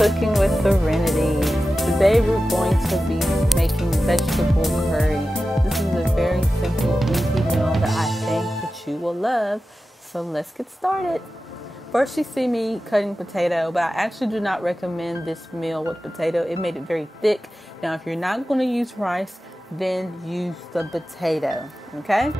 Cooking with Serenity. Today we're going to be making vegetable curry. This is a very simple, easy meal that I think that you will love. So let's get started. First you see me cutting potato, but I actually do not recommend this meal with potato. It made it very thick. Now if you're not going to use rice, then use the potato, okay?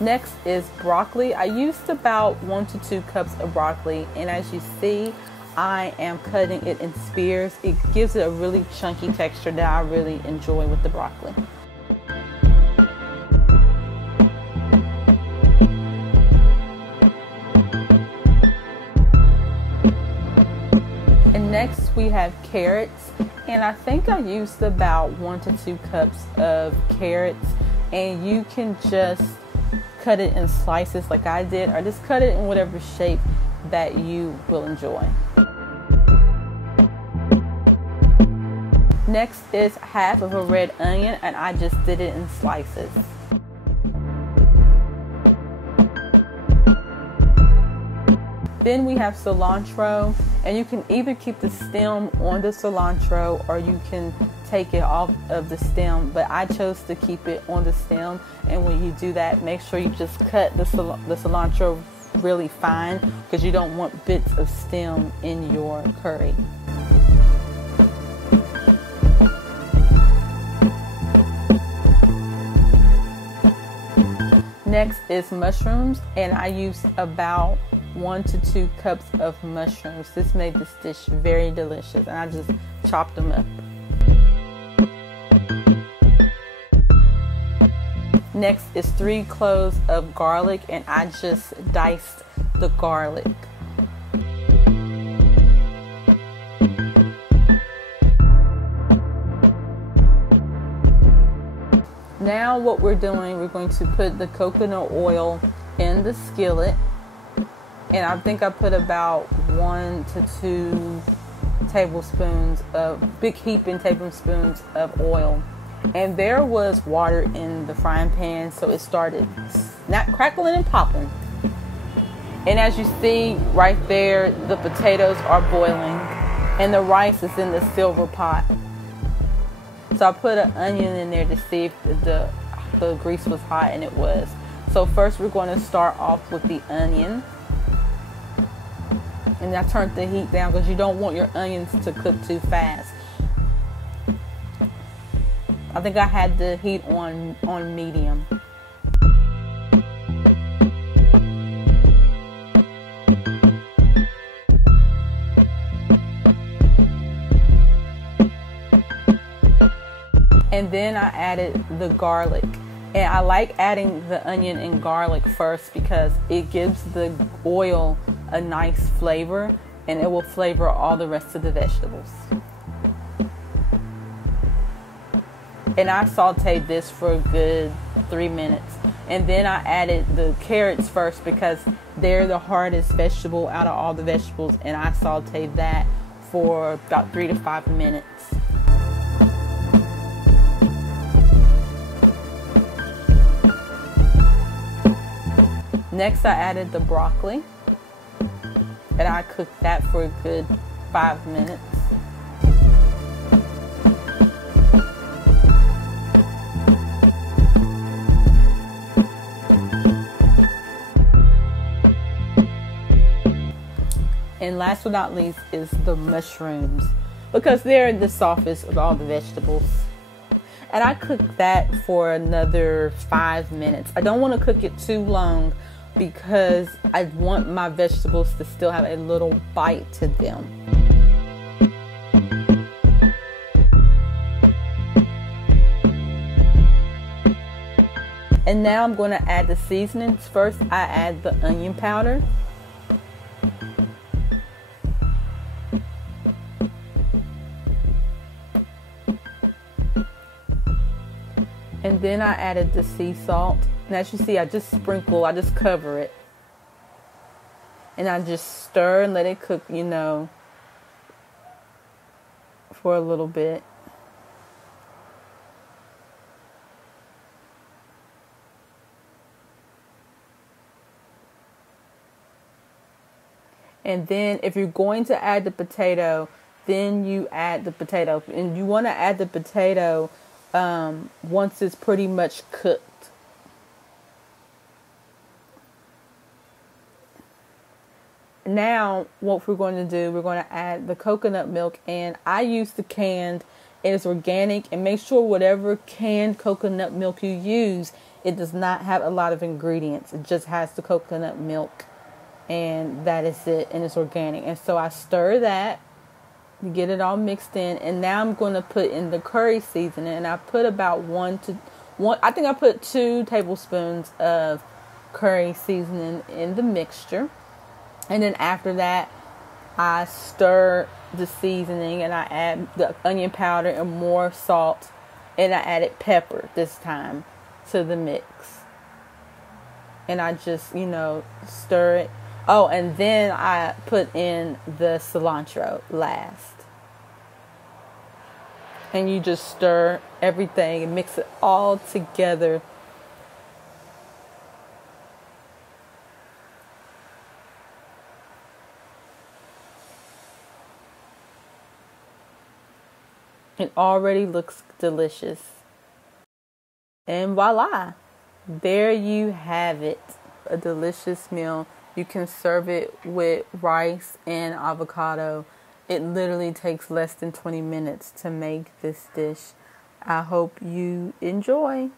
Next is broccoli. I used about 1 to 2 cups of broccoli, and as you see, I am cutting it in spears. It gives it a really chunky texture that I really enjoy with the broccoli. And next we have carrots, and I think I used about 1 to 2 cups of carrots, and you can just cut it in slices like I did, or just cut it in whatever shape that you will enjoy. Next is half of a red onion, and I just did it in slices. Then we have cilantro, and you can either keep the stem on the cilantro or you can take it off of the stem, but I chose to keep it on the stem. And when you do that, make sure you just cut the cilantro really fine, because you don't want bits of stem in your curry. Next is mushrooms, and I used about 1 to 2 cups of mushrooms. This made this dish very delicious, and I just chopped them up. Next is 3 cloves of garlic, and I just diced the garlic. Now what we're doing, we're going to put the coconut oil in the skillet. And I think I put about 1 to 2 tablespoons of, big heaping tablespoons of oil. And there was water in the frying pan, so it started not crackling and popping. And as you see right there, the potatoes are boiling and the rice is in the silver pot. So I put an onion in there to see if the grease was hot, and it was. So first we're going to start off with the onion. And I turned the heat down because you don't want your onions to cook too fast. I think I had the heat on medium. And then I added the garlic. And I like adding the onion and garlic first because it gives the oil a nice flavor, and it will flavor all the rest of the vegetables. And I sauteed this for a good 3 minutes. And then I added the carrots first because they're the hardest vegetable out of all the vegetables, and I sauteed that for about 3 to 5 minutes. Next I added the broccoli, and I cooked that for a good 5 minutes. And last but not least is the mushrooms, because they're the softest of all the vegetables. And I cooked that for another 5 minutes. I don't want to cook it too long because I want my vegetables to still have a little bite to them. And now I'm going to add the seasonings. First I add the onion powder. And then I added the sea salt. And as you see, I just sprinkle, I just cover it. And I just stir and let it cook, for a little bit. And then if you're going to add the potato, then you add the potato. And you want to add the potato once it's pretty much cooked. Now, what we're going to do, we're going to add the coconut milk. And I use the canned, and it's organic. And make sure whatever canned coconut milk you use, it does not have a lot of ingredients. It just has the coconut milk. And that is it. And it's organic. And so I stir that to get it all mixed in. And now I'm going to put in the curry seasoning. And I put about I think I put 2 tablespoons of curry seasoning in the mixture. And then after that, I stir the seasoning and I add the onion powder and more salt. And I added pepper this time to the mix. And I just, stir it. Oh, and then I put in the cilantro last. And you just stir everything and mix it all together. It already looks delicious. And voila, there you have it. A delicious meal. You can serve it with rice and avocado. It literally takes less than 20 minutes to make this dish. I hope you enjoy.